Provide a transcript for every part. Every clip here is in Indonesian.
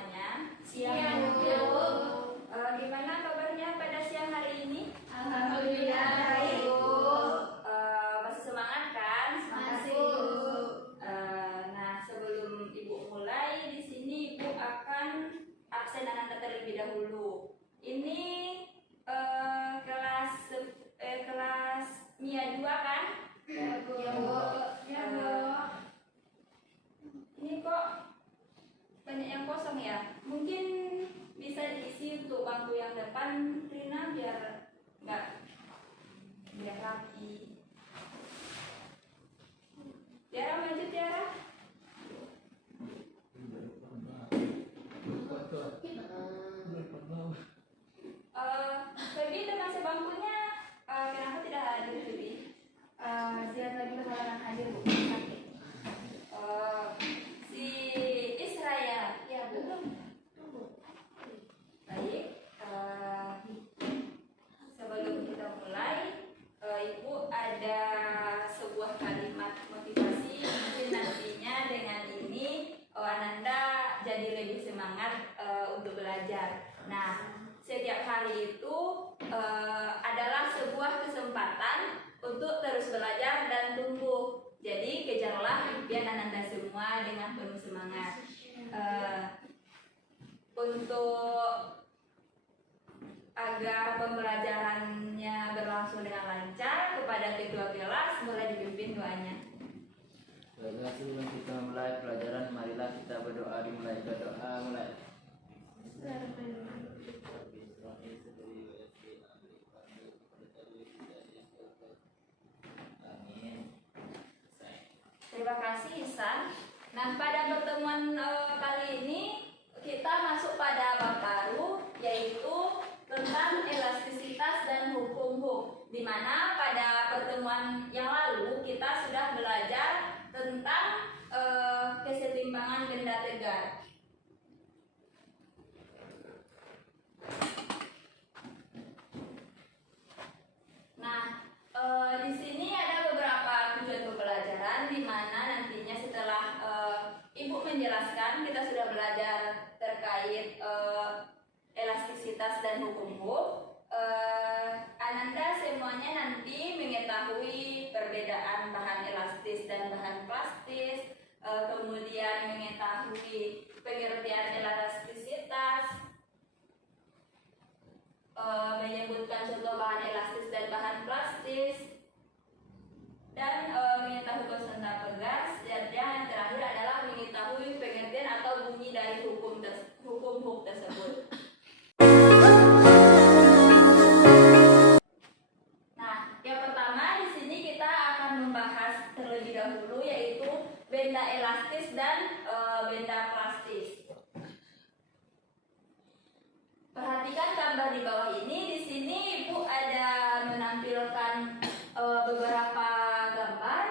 semuanya. Siang, Bu. Gimana kabarnya pada siang hari ini? Alhamdulillah baik, Bu. Masih semangat kan? Masih, Bu. Nah, sebelum Ibu mulai, di sini Ibu akan absen Ananda terlebih dahulu. Ini kelas MIA 2 kan? Ya, Bu. Ya, Bu. Ini kok banyak yang kosong ya? Mungkin bisa diisi untuk bangku yang depan, Rina, biar rapi. Tiara, maju Tiara. Febi teman sebangkunya kenapa tidak hadir, Febi? Dia tadi berhalangan hadir, Bu. Sakit. Si Israel. Ya, Bu. Baik. Sebelum kita mulai, Ibu ada sebuah kalimat motivasi. Mungkin nantinya dengan ini Ananda jadi lebih semangat untuk belajar. Nah, setiap hari itu adalah sebuah kesempatan untuk terus belajar dan tumbuh. Jadi kejarlah impian Ananda semua dengan penuh semangat. Untuk agar pembelajarannya berlangsung dengan lancar, kepada ketua kelas mulai dipimpin doanya. Baiklah, sebelum kita mulai pelajaran, marilah kita berdoa. Dimulai berdoa mulai. Amin. Terima kasih Ihsan. Nah, pada pertemuan kali ini kita masuk pada bab baru, yaitu tentang elastisitas dan hukum Hooke. Di mana pada pertemuan yang lalu kita sudah belajar tentang kesetimbangan benda tegar. Nah, di sini ada beberapa tujuan pembelajaran di mana nantinya setelah Ibu menjelaskan, kita sudah belajar terkait elastisitas dan hukum Hooke. Ananda semuanya nanti mengetahui perbedaan bahan elastis dan bahan plastis, kemudian mengetahui pengertian elastisitas, menyebutkan contoh bahan elastis dan bahan plastis, dan mengetahui konstanta pegas, dan yang terakhir adalah mengetahui pengertian atau bunyi dari hukum Hooke tersebut. Nah, yang pertama di sini kita akan membahas terlebih dahulu yaitu benda elastis dan benda plastis. Perhatikan gambar di bawah ini. Di sini Ibu ada menampilkan beberapa gambar.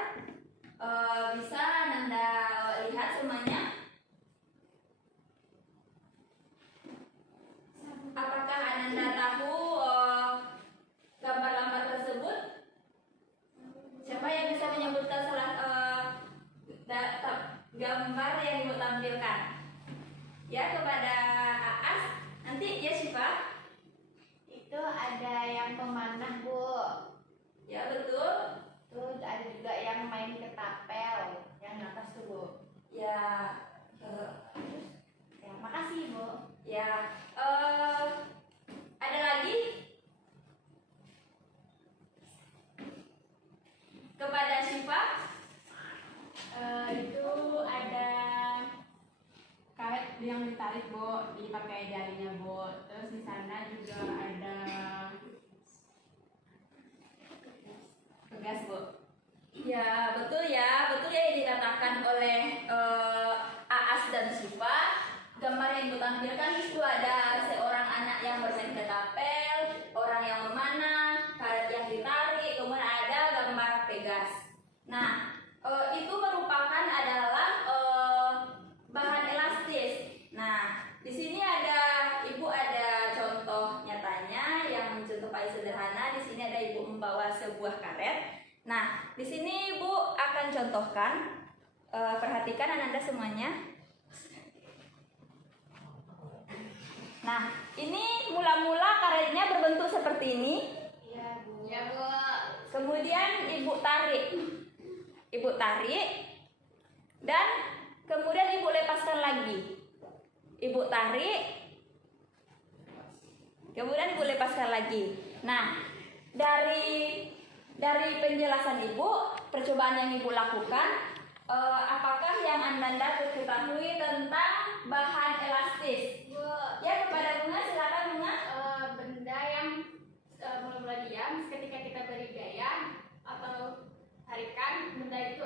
Bisa Anda lihat semuanya? Apakah Anda tahu gambar-gambar tersebut? Siapa yang bisa menyebutkan salah gambar yang Ibu tampilkan? Ya, kepada Aas. Nanti ya Syifa. Itu ada yang pemanah, Bu. Ya, betul. Terus ada juga yang main ketapel, yang atas tuh, Bu. Ya, Ya, makasih, Bu. ya. Ada lagi? Kepada Syifa. Itu ada karet yang ditarik, Bu, dipakai jarinya, Bu. Terus di sana juga ada pegas, Bu. Ya, betul ya yang dikatakan oleh Aas dan Syifa. Gambar yang ditampilkan itu ada seorang anak yang bermain ketapel, orang yang memanah, karet yang ditarik, kemudian ada gambar pegas. Nah, itu merupakan adalah bahan elastis. Nah, di sini Ibu ada contoh nyatanya yang contoh paling sederhana. Di sini ada Ibu membawa sebuah karet. Nah, di sini Ibu akan contohkan. Perhatikan Ananda semuanya. Nah, ini mula-mula karetnya berbentuk seperti ini. Iya, Bu. Ya, Bu. Kemudian Ibu tarik. Ibu tarik. Dan kemudian Ibu lepaskan lagi. Ibu tarik. Kemudian Ibu lepaskan lagi. Nah, dari penjelasan Ibu, percobaan yang Ibu lakukan, apakah yang Anda ketahui tentang bahan elastis? Bu, Ya, kepada Bunga, silakan Bunga. benda yang mula-mula diam ketika kita beri gaya atau tarikan benda itu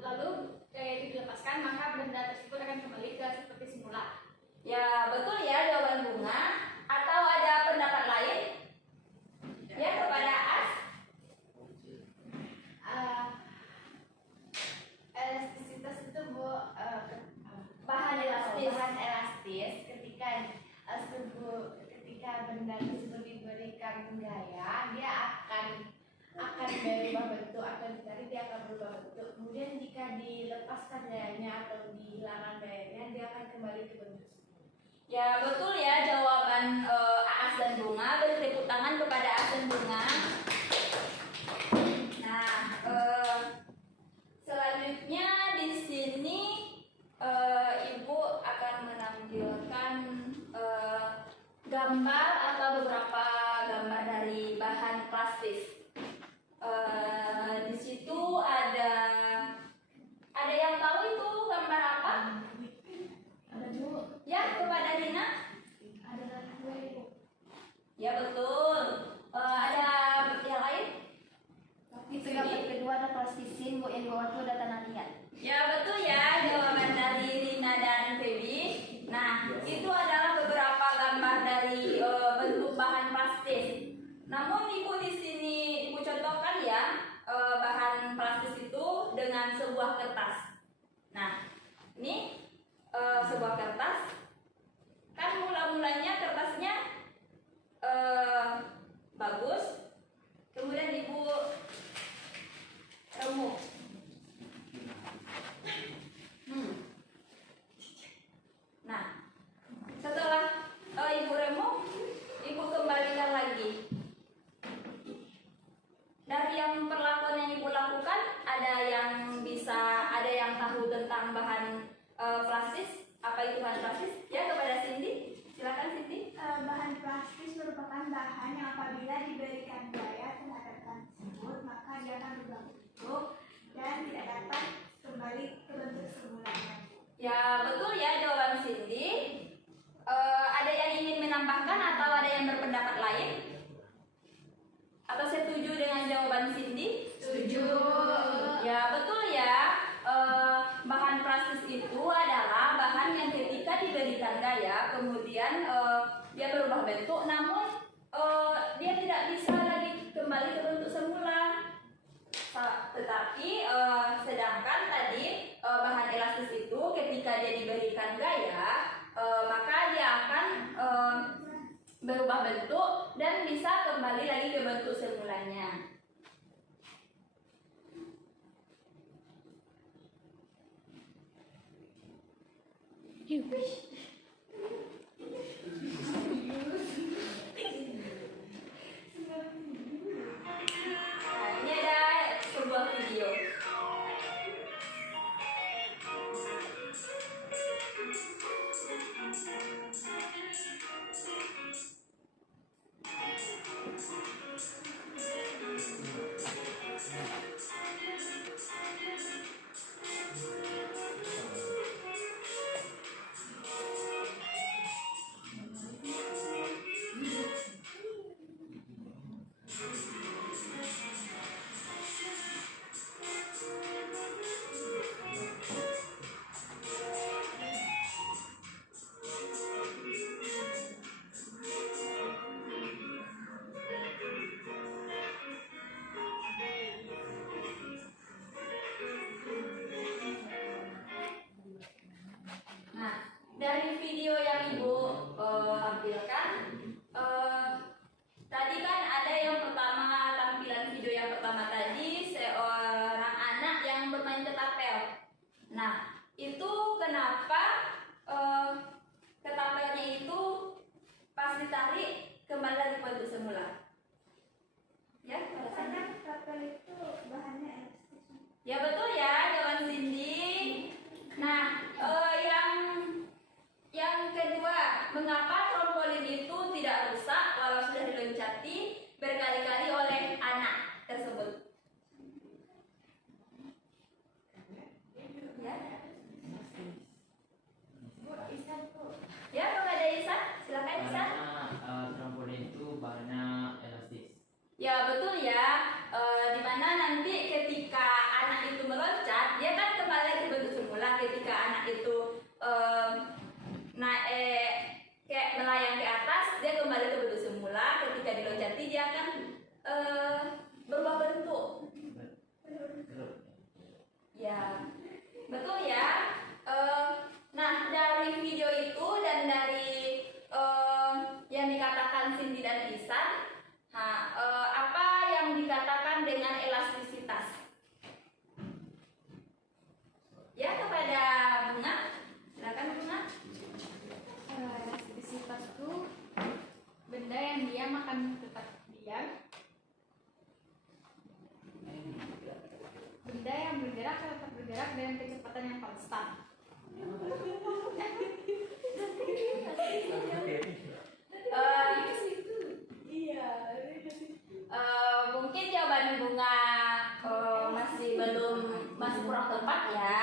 lalu gaya itu dilepaskan, maka benda tersebut akan kembali ke seperti semula. Ya, betul ya jawaban Bunga. Atau ada pendapat lain? Ya, kepada As. Elastisitas itu, Bu, Bahan elastis. bahan elastis ketika benda tersebut diberikan gaya, dia akan berubah bentuk atau ditarik, dia akan berubah bentuk. Kemudian jika dilepaskan gayanya atau dihilangkan gayanya, dia akan kembali ke bentuk semula. Ya, betul ya jawaban Aas dan Bunga. Beri tepuk tangan kepada Aas dan Bunga. Nah, selanjutnya di sini Ibu akan menampilkan gambar atau beberapa gambar dari bahan plastis. Di situ ada yang tahu itu gambar apa? Ada, Bu. Ya, kepada Rina. Ada kue, Bu. Ya, betul. Ada yang lain? Itu gambar kedua ada plastisin, Bu, yang di bawah itu ada tanah liat. Ya, betul ya jawaban dari Rina dan Feby. Nah, itu adalah beberapa gambar dari bentuk bahan plastis. Namun Ibu di sini Ibu contohkan ya bahan plastis itu dengan sebuah kertas. Nah, ini sebuah kertas. Kan mula-mulanya kertasnya bagus. Kemudian Ibu remuk. Nah, setelah Ibu remuk, Ibu kembalikan lagi. Dari yang perlakuan yang Ibu lakukan, ada yang tahu tentang bahan plastis? Apa itu bahan plastis? Ya, kepada Cindy. Silakan Cindy. Bahan plastis merupakan bahan yang apabila diberikan gaya terhadap bahan tersebut, maka dia akan berubah bentuk dan tidak dapat kembali ke bentuk semulanya. Ya, betul ya jawaban Cindy. Ada yang ingin menambahkan atau ada yang berpendapat lain? Atau setuju dengan jawaban Cindy? Setuju. Ya, betul ya. Bahan plastis itu adalah bahan yang ketika diberikan gaya, kemudian dia berubah bentuk, namun dia tidak bisa lagi kembali ke bentuk semula. Tetapi sedangkan tadi bahan elastis itu ketika dia diberikan gaya, maka dia akan berubah bentuk dan bisa kembali lagi ke bentuk semulanya. Nah, ini ada sebuah video. Nah, dari video yang Ibu tampilkan, tadi kan ada yang pertama, tampilan video yang pertama tadi seorang anak yang bermain ketapel. Nah, itu kenapa ketapelnya itu mengapa trampolin itu tidak rusak walau sudah diloncati berkali-kali oleh anak tersebut? Ya, ya kepada Isan, silakan Isan. Karena trampolin itu bahannya elastis. Ya betul ya, dimana nanti ketika anak itu meloncat, dia kan kembali ke bentuk semula. Ketika anak itu naik kayak melayang ke atas, dia kembali ke bentuk semula. Ketika diloncati, dia akan berubah bentuk. Ya, betul ya. Nah, dari video itu dan dari yang dikatakan Cindy dan Isan, apa yang dikatakan dengan elastisitas? Ya, kepada Bunga, silakan Bunga. Elastisitas itu benda yang diam akan tetap diam. Benda yang bergerak akan tetap bergerak dengan kecepatan yang konstan. Mungkin jawaban Bunga masih kurang tepat ya.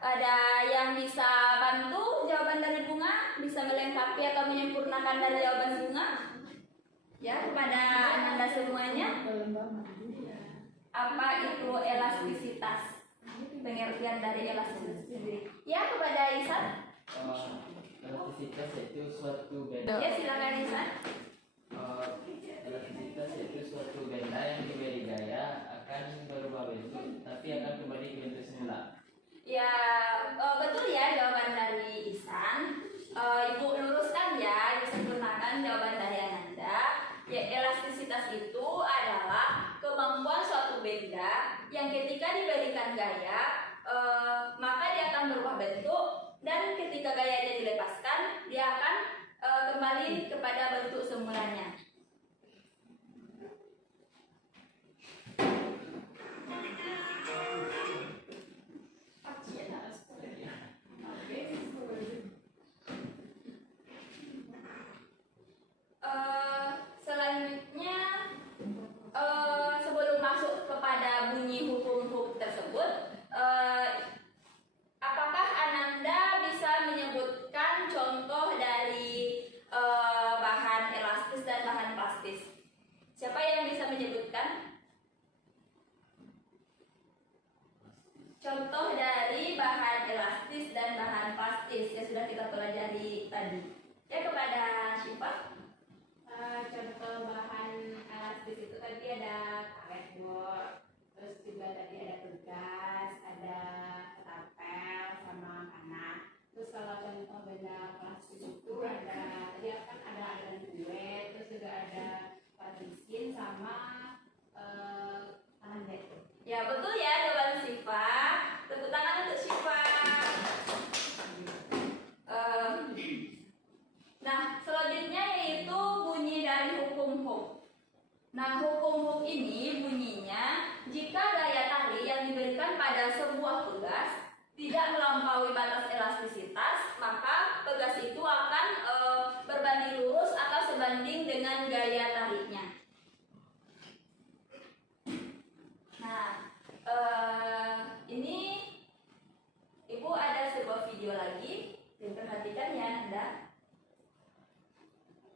Ada yang bisa bantu jawaban dari Bunga, bisa melengkapi atau menyempurnakan dari jawaban Bunga? Ya, kepada Ananda semuanya. Apa itu elastisitas? Pengertian dari elastisitas sendiri. Ya, kepada Isan. Elastisitas itu suatu benda. Ya, silakan Isan. Elastisitas itu suatu benda yang diberi gaya akan berubah bentuk, tapi akan kembali ke bentuk semula. Ya, betul ya jawaban dari Isan. Ibu luruskan ya, Ibu sempurnakan jawaban dari Ananda. Ya, elastisitas itu adalah kemampuan suatu benda yang ketika diberikan gaya, maka dia akan berubah bentuk, dan ketika gayanya dilepaskan, dia akan kembali kepada bentuk semulanya. Selanjutnya, sebelum masuk kepada bunyi hukum tersebut, apakah Ananda bisa menyebutkan contoh dari bahan elastis dan bahan plastis? Siapa yang bisa menyebutkan contoh dari bahan elastis dan bahan plastis yang sudah kita pelajari tadi? Ya, kepada Syifa. Contoh bahan elastis itu tadi ada karet, Bu. Terus juga tadi ada tugas, ada ketapel sama panah. Terus kalau contoh benda plastik itu ada tadi kan ada adonan kue, terus juga ada partisin sama tangan bed. Ya, betul ya jawaban Syifa. Tepuk tangan untuk Syifa. Nah, selanjutnya yaitu bunyi dari hukum Hooke. Nah, hukum Hooke ini bunyinya, jika daya tarik yang diberikan pada sebuah pegas tidak melampaui batas elastisitas, maka pegas itu akan berbanding lurus atau sebanding dengan gaya tariknya. Nah, ini Ibu ada sebuah video lagi, diperhatikan ya Nanda.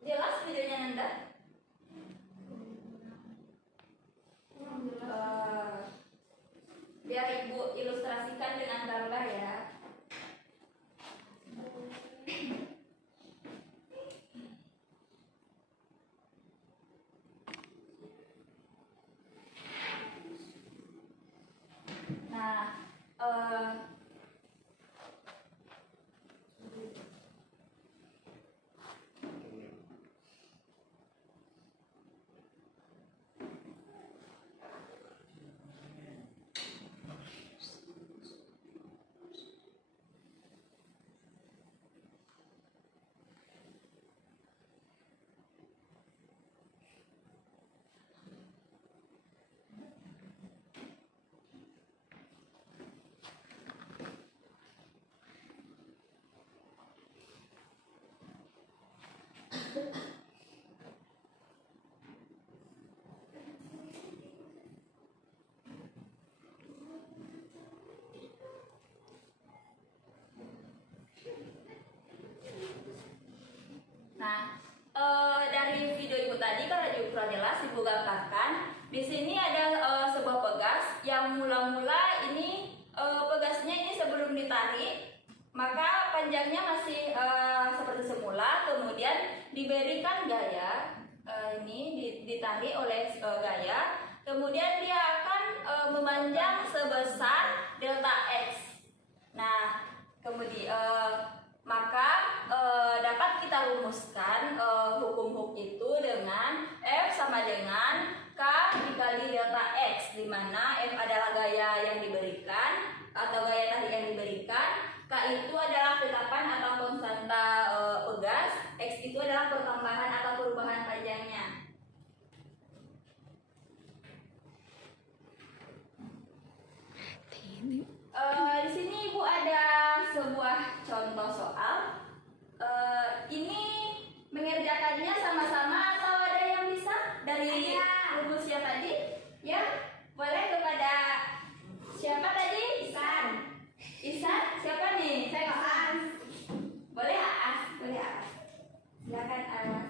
Jelas videonya Nanda? Biar Ibu ilustrasikan dengan gambar ya. Nah, jelas Ibu gambarkan. Di sini ada sebuah pegas yang mula-mula ini pegasnya ini sebelum ditarik, maka panjangnya masih seperti semula, kemudian diberikan gaya ini ditarik oleh gaya, kemudian dia akan memanjang sebesar delta X. Nah, kemudian maka dapat kita rumuskan hukum itu dengan F sama dengan K dikali delta X, di mana F adalah gaya yang diberikan atau gaya tarik yang diberikan, K itu adalah tetapan atau konstanta pegas, X itu adalah pertambahan atau perubahan panjangnya. Di sini Ibu ada sebuah contoh soal. Ini mengerjakannya sama-sama atau ada yang bisa dari rumusnya tadi? Ya, boleh kepada siapa tadi? Isan. Isan, siapa nih? Saya Aas. Boleh Aas, boleh Aas. Silakan Aas.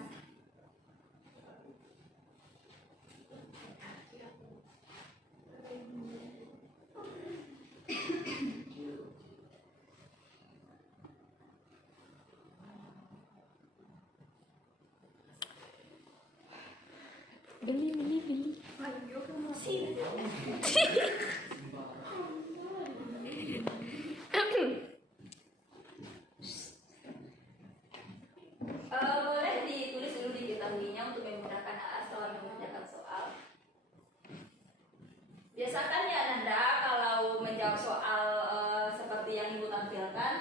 Boleh ditulis dulu diketahuinya untuk memudahkan Aas dalam mengerjakan soal. Biasakan ya Nanda kalau menjawab soal seperti yang Ibu tampilkan,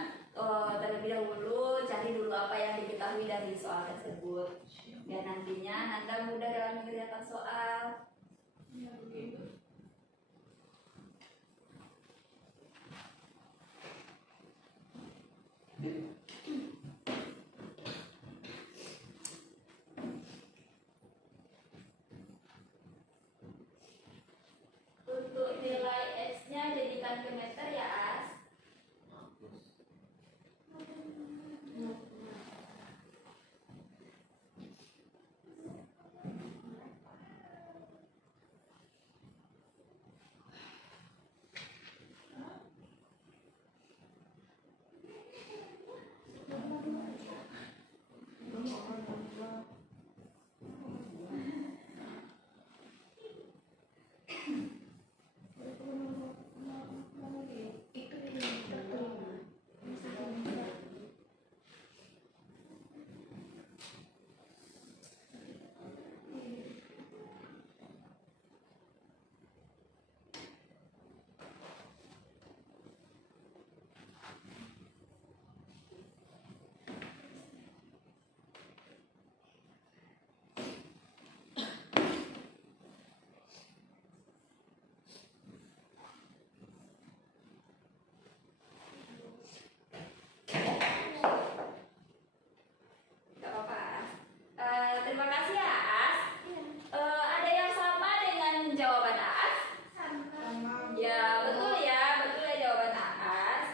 terlebih dahulu cari dulu apa yang diketahui dari soal tersebut, biar nantinya Nanda mudah dalam mengerjakan soal. Untuk nilai X-nya jadikan ke meter ya As. Gak apa-apa As. Terima kasih ya As. Ada yang sama dengan jawaban As? Ya betul ya jawaban As.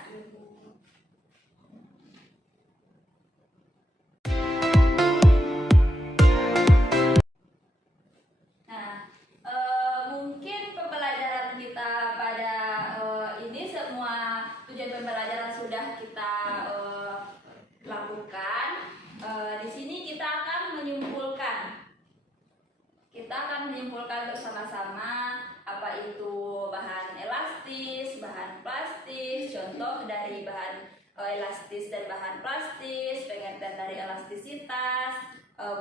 Nah, mungkin pembelajaran kita pada ini semua tujuan pembelajaran sudah kita lakukan. Di sini kita akan menyimpulkan. Kita akan menyimpulkan bersama-sama apa itu bahan elastis, bahan plastis, contoh dari bahan elastis dan bahan plastis, pengertian dari elastisitas,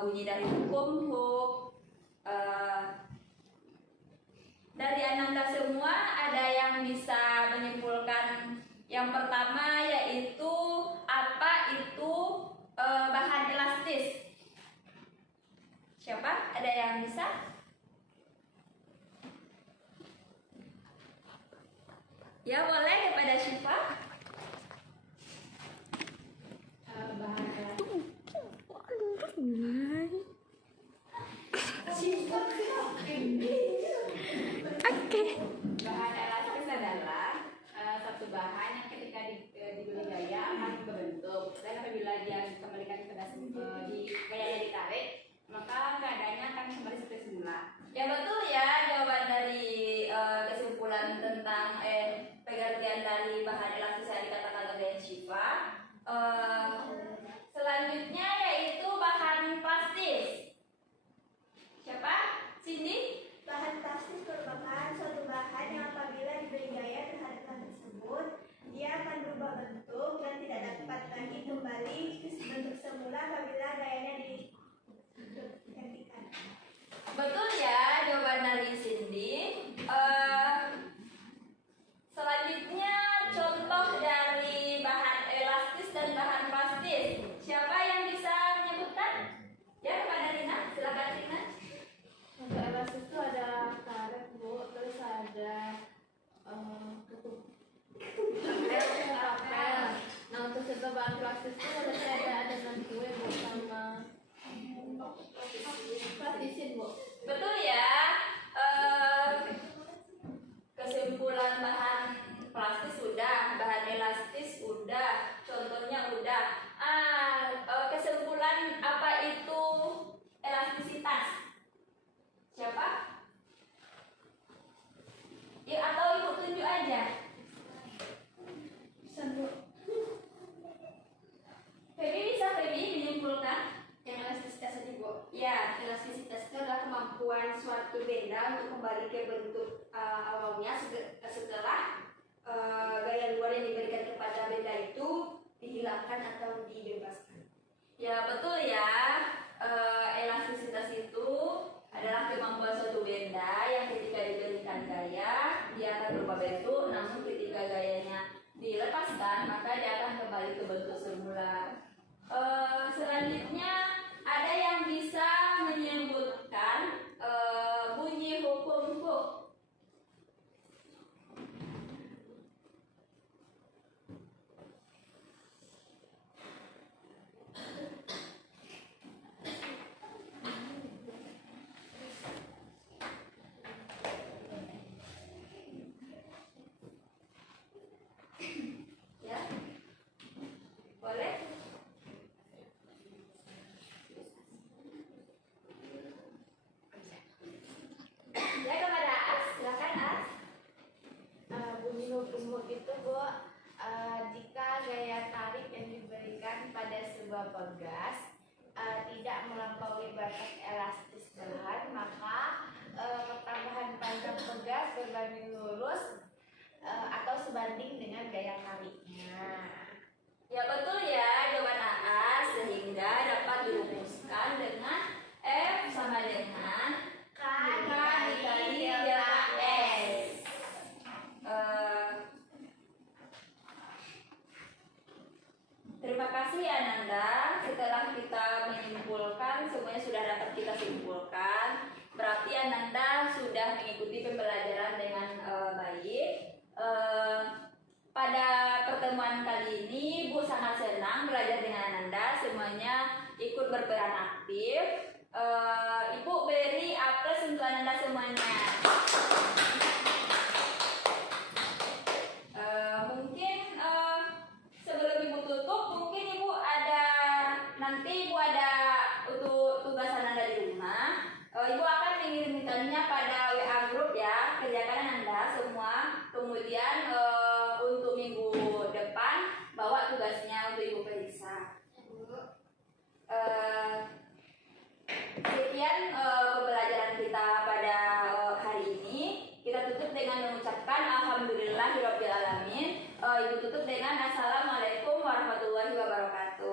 bunyi dari hukum Hooke. Dari Ananda semua ada yang bisa menyimpulkan yang pertama, yaitu apa itu bahan elastis? Siapa? Ada yang bisa? Ya boleh kepada Syifa. Bahan bahan elastis adalah satu bahan yang ketika diberi gaya akan berbentuk, dan apabila dia dikembalikan pada di gaya yang ditarik, maka keadaannya akan kembali seperti semula. apabila gayanya digantikan. Betul ya jawaban dari Cindy. Selanjutnya contoh dari bahan elastis dan bahan plastis. Siapa yang bisa menyebutkan? Ya, kepada Rina, silakan Rina. Untuk elastis itu ada karet Bu, terus ada kapel. Nah untuk contoh bahan plastis itu berarti ada adonan kue Bu sama plastisin Bu. Betul ya. Kesimpulan bahan plastis sudah, bahan elastis udah, contohnya udah. Kesimpulan apa itu elastisitas? Siapa? Ya, atau ibu tunjuk aja. Bisa Bu. Feby bisa Feby menyimpulkan? Yang elastisitas tadi Bu. Ya. Elastisitas itu adalah kemampuan suatu benda untuk kembali ke bentuk awalnya setelah gaya luar yang diberikan kepada benda itu dihilangkan atau dibebaskan. Ya betul ya. Elastisitas itu adalah kemampuan suatu benda yang ketika diberikan gaya dia akan berubah bentuk, namun ketika gayanya dilepaskan maka dia akan kembali ke bentuk semula. Selanjutnya ada yang bisa menyebutkan bunyi hukum Hooke. Ya, boleh. Ya kepada As, silakan As. Bunyi hukum itu Bu, jika gaya tarik yang diberikan pada sebuah pegas tidak melampaui batas elastis bahan, maka pertambahan panjang pegas berbanding lurus atau sebanding dengan gaya tariknya. Ya betul ya jawaban AA, sehingga dapat dirumuskan dengan F sama dengan K dikali delta S. Terima kasih Ananda. Setelah kita menyimpulkan, semuanya sudah dapat kita simpulkan. Berarti Ananda sudah mengikuti pembelajaran dengan baik. Pada pertemuan kali ini, Bu sangat senang belajar dengan Ananda. Semuanya ikut berperan aktif. Ibu beri applaus untuk Ananda semuanya. Mungkin sebelum Ibu tutup, mungkin Ibu ada untuk tugas Ananda di rumah. Ibu akan mengirimkannya pada WA group ya. Kerjakan Ananda semua. Kemudian untuk minggu depan bawa tugasnya untuk Ibu periksa. Sekian pembelajaran kita pada hari ini. Kita tutup dengan mengucapkan alhamdulillahirabbil alamin. Ibu tutup dengan assalamualaikum warahmatullahi wabarakatuh.